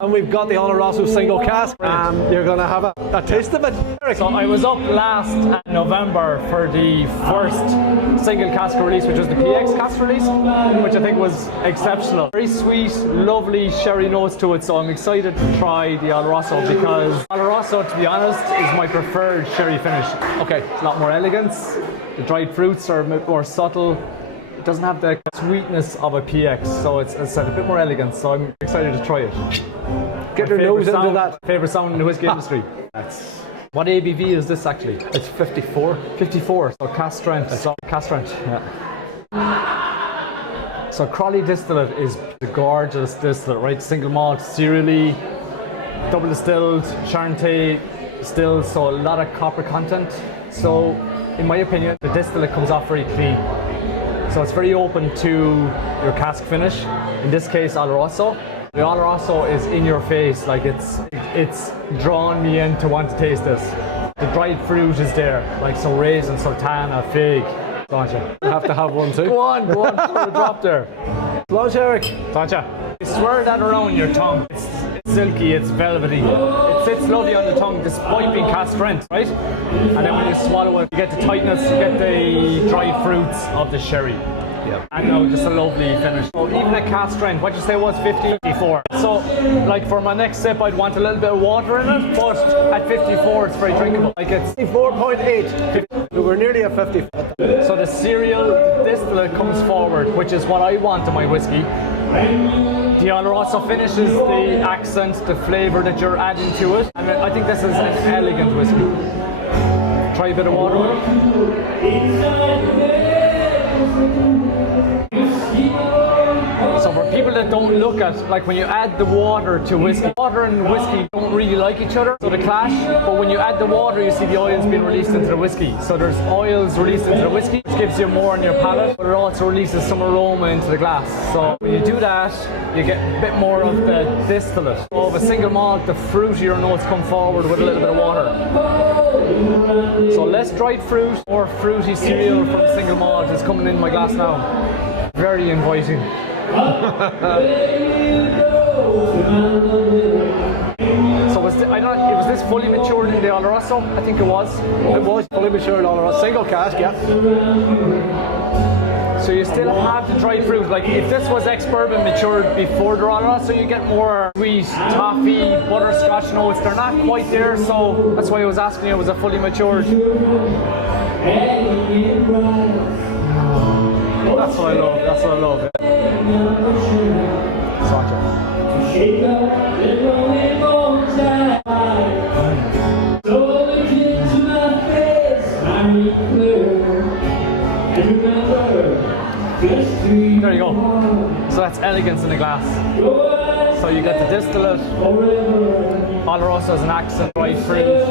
and we've got the Oloroso single cask. You're going to have a taste of it, Eric. So I was up last November for the first single cask release, which was the PX cask release, which I think was exceptional. Very sweet, lovely sherry notes to it, so I'm excited to try the Oloroso because Oloroso, to be honest, is my preferred sherry finish. Okay, it's a lot more elegance. The dried fruits are a bit more subtle. It doesn't have the sweetness of a PX, so it's a bit more elegant, so I'm excited to try it. Get your nose into that. Favorite sound in the whiskey industry. What ABV is this actually? It's 54. 54, so cask strength. So cask strength. Yeah. So Crolly Distillate is the gorgeous distillate, right? Single malt, cereally, double distilled, Charentais distilled, so a lot of copper content. So in my opinion, the distillate comes off very clean. So it's very open to your cask finish. In this case, Oloroso. The Oloroso is in your face, like it's drawn me in to want to taste this. The dried fruit is there, like so raisin, sultana, fig. Sláinte. You have to have one too. Go on, put a drop there. Sláinte, Eric. Sláinte. You swirl that around your tongue. It's silky, it's velvety. It sits lovely on the tongue despite being cask strength, right? And then when you swallow it, you get the tightness, you get the dried fruits of the sherry. Yeah. And now just a lovely finish. So even at cask strength, what you say was 54. So like for my next sip, I'd want a little bit of water in it, but at 54 it's very drinkable. Like it's 54.8. We're nearly at 50. So the cereal distillate comes forward, which is what I want in my whiskey. The Oloroso finishes the accent, the flavour that you're adding to it. And I think this is an elegant whiskey. Try a bit of water with it. So for people that don't look at, like when you add the water to whiskey, water and whiskey don't really like each other, so they clash, but when you add the water you see the oils being released into the whiskey. So there's oils released into the whiskey, which gives you more in your palate, but it also releases some aroma into the glass. So when you do that, you get a bit more of the distillate. So of a single malt, the fruitier notes come forward with a little bit of water. So less dried fruit, more fruity cereal from single malt is coming in my glass now. Very inviting. So was this fully matured in the Oloroso? I think it was. It was fully matured Oloroso. Single cask, yeah. So you still have the dried fruit. Like if this was ex-bourbon matured before the Oloroso, you get more sweet, toffee, butterscotch notes. They're not quite there, so that's why I was asking you, was it fully matured? That's what I love, that's what I love. There you go. So that's elegance in the glass. So you get the distillate, Oloroso as an accent, dried fruit,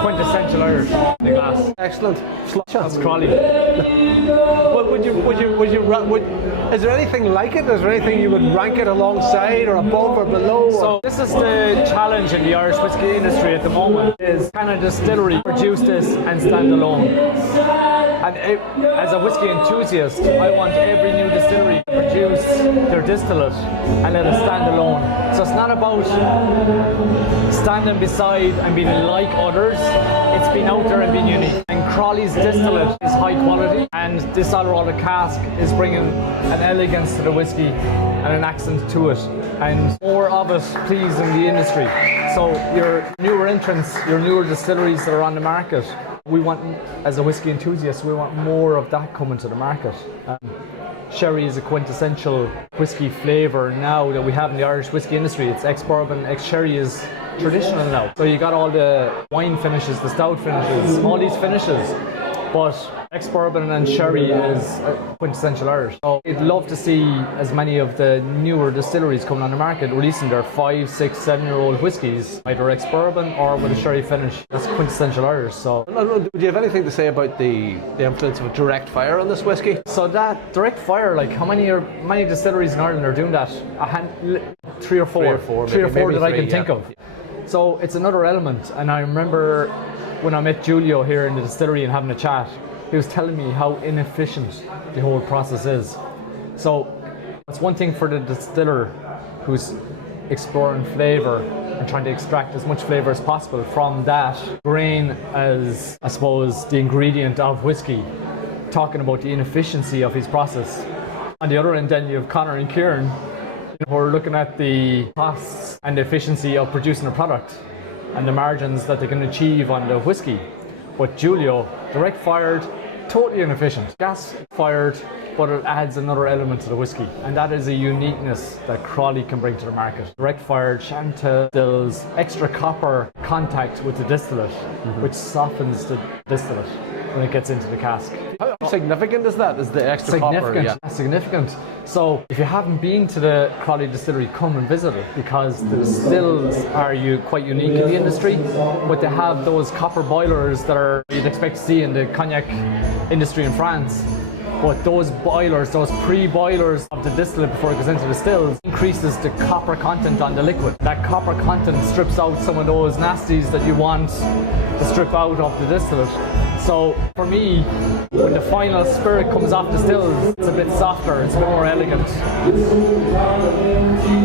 quintessential Irish in the glass. Excellent. That's Crolly. Is there anything like it? Is there anything you would rank it alongside or above or below? So this is the challenge in the Irish whiskey industry at the moment, is can a distillery produce this and stand alone? And as a whiskey enthusiast, I want every new distillery to produce their distillate and let it stand alone. So it's not about standing beside and being like others, it's being out there and being unique. And Crolly's distillate is high quality, and this Oloroso cask is bringing an elegance to the whiskey and an accent to it, and more of it please in the industry. So your newer entrants, your newer distilleries that are on the market, we want, as a whiskey enthusiast, we want more of that coming to the market. Sherry is a quintessential whiskey flavour now that we have in the Irish whiskey industry. It's ex-bourbon, ex-sherry is traditional now. So you got all the wine finishes, the stout finishes, all these finishes, but ex-bourbon and sherry is quintessential Irish. So I'd love to see as many of the newer distilleries coming on the market releasing their 5, 6, 7-year-old whiskies, either ex-bourbon or with a sherry finish. That's quintessential Irish. So, do you have anything to say about the influence of direct fire on this whiskey? So that direct fire, like how many distilleries in Ireland are doing that? Three or four that I can think of. So it's another element, and I remember when I met Giulio here in the distillery and having a chat, he was telling me how inefficient the whole process is. So it's one thing for the distiller who's exploring flavour and trying to extract as much flavour as possible from that grain as, I suppose, the ingredient of whiskey, talking about the inefficiency of his process. On the other end then you have Conor and Kieran, who are looking at the costs and the efficiency of producing a product and the margins that they can achieve on the whiskey. But Julio, direct fired, totally inefficient. Gas fired, but it adds another element to the whiskey. And that is a uniqueness that Crolly can bring to the market. Direct fired, Charentais distills extra copper contact with the distillate, which softens the distillate when it gets into the cask. How significant is that? Is the extra copper? Yeah. Significant. So if you haven't been to the Crolly Distillery, come and visit it, because the stills are quite unique in the industry, but they have those copper boilers that you'd expect to see in the cognac industry in France. But those boilers, those pre-boilers of the distillate before it goes into the stills, increases the copper content on the liquid. That copper content strips out some of those nasties that you want to strip out of the distillate. So for me, when the final spirit comes off the stills, it's a bit softer, it's a bit more elegant.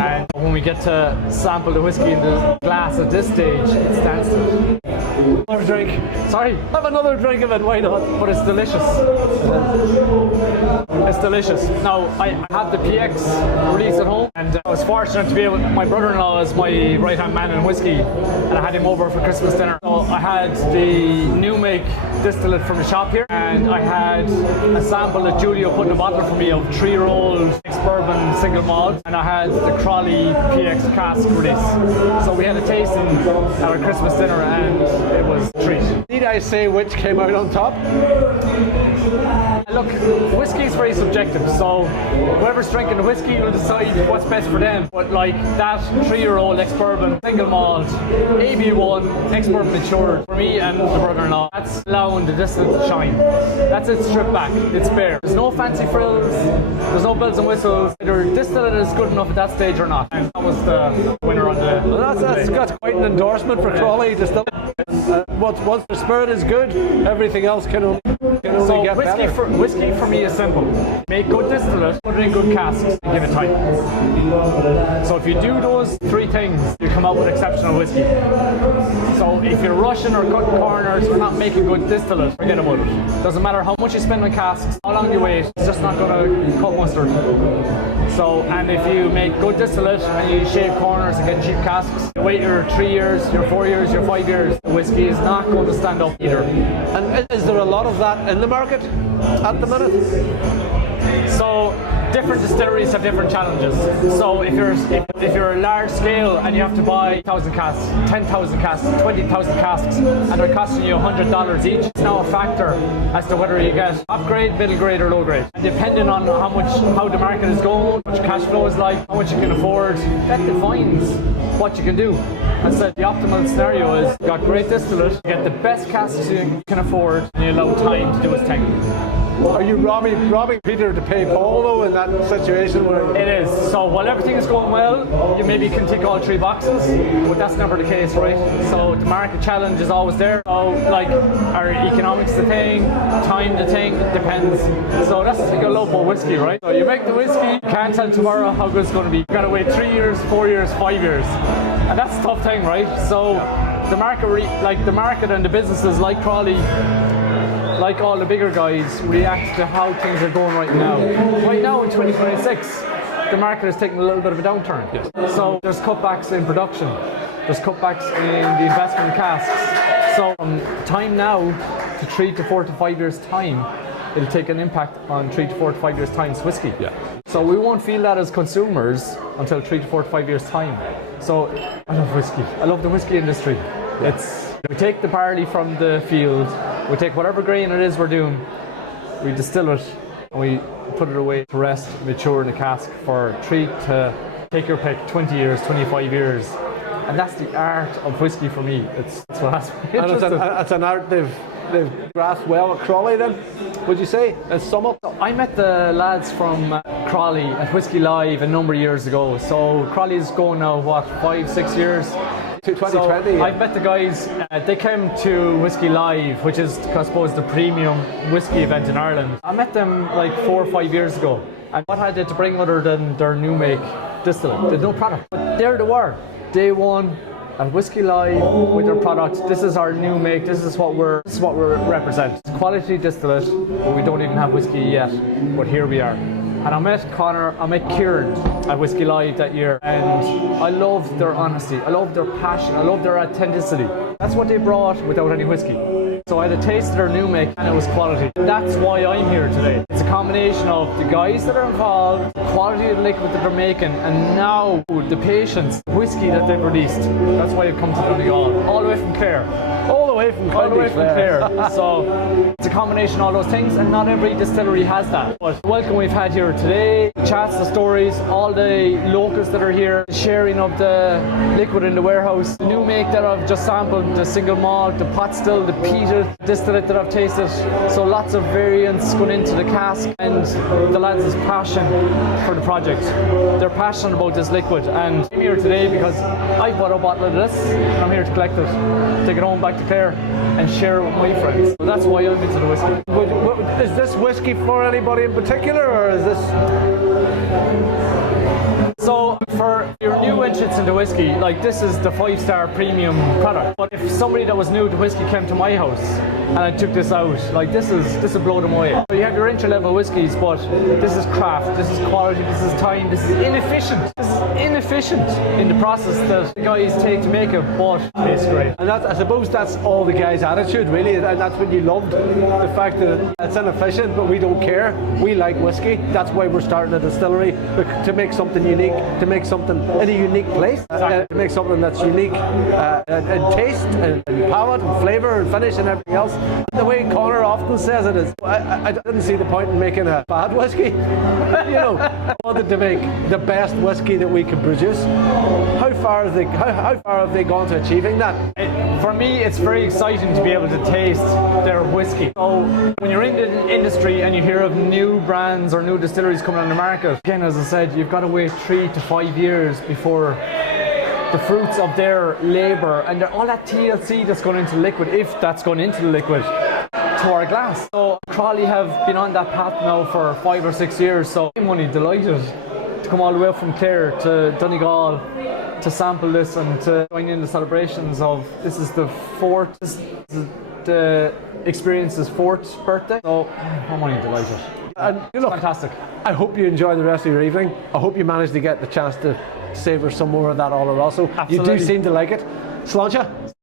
And when we get to sample the whiskey in the glass at this stage, it stands to it. Another drink. Sorry, have another drink of it, why not? But it's delicious. It's delicious. Now, I have the PX release at home, and I was fortunate to be able, my brother-in-law is my right-hand man in whiskey, and I had him over for Christmas dinner. So I had the new make distillate from the shop here, and I had a sample that Julio put in a bottle for me of 3-year-old ex-bourbon single malt, and I had the Crolly PX cask release. So we had a tasting at our Christmas dinner, and it was a treat. Need I say which came out on top? Look, whiskey is very subjective, so whoever's drinking the whiskey will decide what's best for them. But like that 3-year-old ex-bourbon single malt, AB1, ex-bourbon matured, for me and the brother-in-law, that's allowing the distillate to shine. That's it stripped back, it's bare. There's no fancy frills, there's no bells and whistles. Either distillate is good enough at that stage or not. And that was the winner on the... Well, that's quite an endorsement for Crolly Distillery. Once the spirit is good, everything else can only get better. Whiskey for me is simple. Make good distillate, put it in good casks, and give it time. So if you do those 3 things, you come out with exceptional whiskey. So if you're rushing or cutting corners or not making good distillate, forget about it. Doesn't matter how much you spend on casks, how long you wait, it's just not going to cut mustard. So, and if you make good distillate and you shave corners and get cheap casks, you wait your 3 years, your 4 years, your 5 years, the whiskey is not going to stand up either. And is there a lot of that in the market at the minute? So different distilleries have different challenges. So if you're a large scale and you have to buy 1,000 casks, 10,000 casks, 20,000 casks, and they're costing you $100 each, it's now a factor as to whether you get upgrade, middle grade, or low grade. And depending on how the market is going, what your cash flow is like, how much you can afford, that defines what you can do. As I said, the optimal scenario is you got great distillate, you get the best casks you can afford, and you allow time to do its thing. Are you robbing Peter to pay Paul though in that situation where... It is. So while everything is going well, you maybe can tick all 3 boxes, but that's never the case, right? So the market challenge is always there. So like, are economics the thing, time the thing, depends. So that's the thing I love about whiskey, right? So you make the whiskey, you can't tell tomorrow how good it's going to be. You got to wait 3 years, 4 years, 5 years. And that's a tough thing, right? So the market and the businesses like Crolly, like all the bigger guys, react to how things are going right now. Right now in 2026, the market is taking a little bit of a downturn. Yes. So there's cutbacks in production, there's cutbacks in the investment in casks. So from time now to 3 to 4 to 5 years time, it'll take an impact on 3 to 4 to 5 years time's whiskey. Yeah. So we won't feel that as consumers until 3 to 4 to 5 years time. So I love whiskey. I love the whiskey industry. Yeah. We take the barley from the field, we take whatever grain it is we're doing, we distill it, and we put it away to rest, mature in a cask for 3 to, take your pick, 20 years, 25 years. And that's the art of whiskey for me. That's what has me interested. And it's an art they've grasped well at Crolly then, would you say, as sum up? I met the lads from Crolly at Whiskey Live a number of years ago. So Crolly's going now, 5-6 years? 2020. So yeah. I've met the guys, they came to Whiskey Live, which is, I suppose, the premium whiskey event in Ireland. I met them like 4 or 5 years ago. And what had they to bring other than their new make distillate. They had no product. But there they were, day one at Whiskey Live with their products. This is our new make. This is what we represent. It's quality distillate, but we don't even have whiskey yet. But here we are. And I met Connor, I met Kieran at Whiskey Live that year, and I loved their honesty, I loved their passion, I loved their authenticity. That's what they brought without any whiskey. So I had a taste of their new make and it was quality. That's why I'm here today. It's a combination of the guys that are involved, the quality of the liquid that they're making, and now the patience, the whiskey that they've released. That's why I've come to Donegal, all the way from Clare. All the way from Clare. So it's a combination of all those things, and not every distillery has that. But the welcome we've had here today, the chats, the stories, all the locals that are here, the sharing of the liquid in the warehouse, the new make that I've just sampled, the single malt, the pot still, the peated distillate that I've tasted. So lots of variants going into the cask, and the lads' passion for the project. They're passionate about this liquid, and I'm here today because I bought a bottle of this and I'm here to collect it, take it home back to Clare and share it with my friends. So that's why I'm into the whiskey. Is this whiskey for anybody in particular, or is this? So for your new entrance into whiskey, like this is the 5-star premium product. But if somebody that was new to whiskey came to my house and I took this out, like this would blow them away. So you have your entry level whiskies, but this is craft, this is quality, this is time, this is inefficient. This is inefficient in the process that the guys take to make it, but it tastes great. And I suppose that's all the guys' attitude, really, and that's what you loved, the fact that it's inefficient, but we don't care. We like whiskey. That's why we're starting a distillery, to make something unique, to make something in a unique place, to make something that's unique in taste and palate and flavour and finish and everything else. The way Connor often says it is, I didn't see the point in making a bad whiskey. You know, I wanted to make the best whiskey that we could produce. How far have they gone to achieving that? For me, it's very exciting to be able to taste their whiskey. So when you're in the industry and you hear of new brands or new distilleries coming on the market, again, as I said, you've got to wait 3 to 5 years before the fruits of their labour and all that TLC that's going into the liquid, if that's going into the liquid, to our glass. So Crolly have been on that path now for 5 or 6 years, so I'm only delighted to come all the way from Clare to Donegal to sample this and to join in the celebrations of this is the experience's 4th birthday. So I'm only delighted. And look, fantastic. I hope you enjoy the rest of your evening. I hope you manage to get the chance to savour some more of that Oloroso. Absolutely. You do seem to like it. Sláinte.